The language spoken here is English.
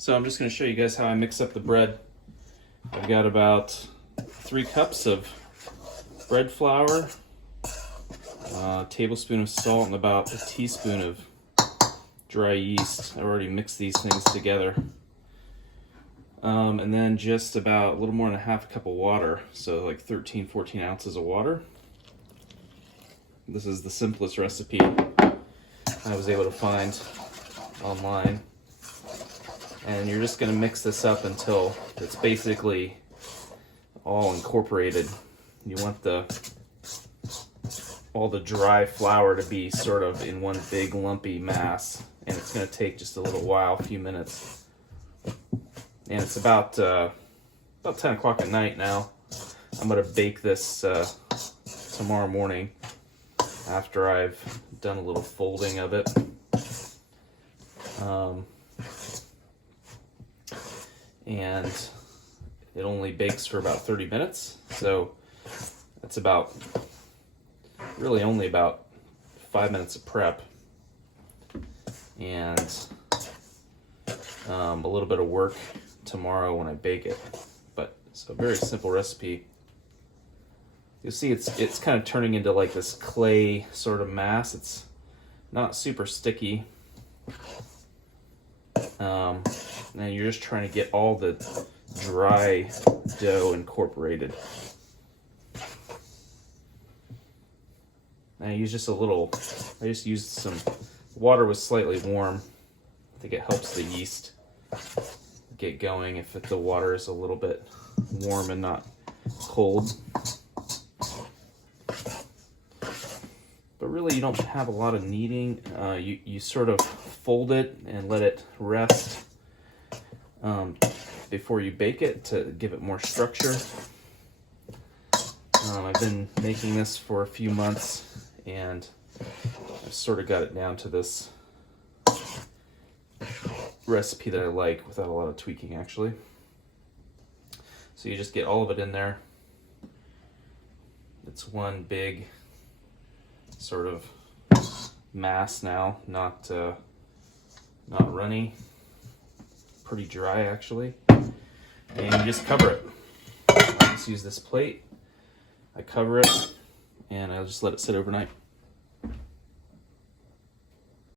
So I'm just going to show you guys how I mix up the bread. I've got about 3 cups of bread flour, a tablespoon of salt, and about a teaspoon of dry yeast. I already mixed these things together. And then just about a little more than a half a cup of water, so like 13-14 ounces of water. This is the simplest recipe I was able to find online. And you're just going to mix this up until it's basically all incorporated. You want all the dry flour to be sort of in one big lumpy mass, and it's going to take just a little while, a few minutes. And it's about 10 o'clock at night now. I'm going to bake this tomorrow morning after I've done a little folding of it. And it only bakes for about 30 minutes, so that's really only about 5 minutes of prep and a little bit of work tomorrow when I bake it. But it's a very simple recipe. You'll see it's kind of turning into like this clay sort of mass. It's not super sticky. And you're just trying to get all the dry dough incorporated. And I just used some water was slightly warm. I think it helps the yeast get going if the water is a little bit warm and not cold. But really you don't have a lot of kneading. You sort of fold it and let it rest before you bake it to give it more structure. I've been making this for a few months and I've sort of got it down to this recipe that I like without a lot of tweaking, actually. So you just get all of it in there. It's one big sort of mass now, not runny, pretty dry actually. And you just cover it. I just use this plate, I cover it, and I'll just let it sit overnight.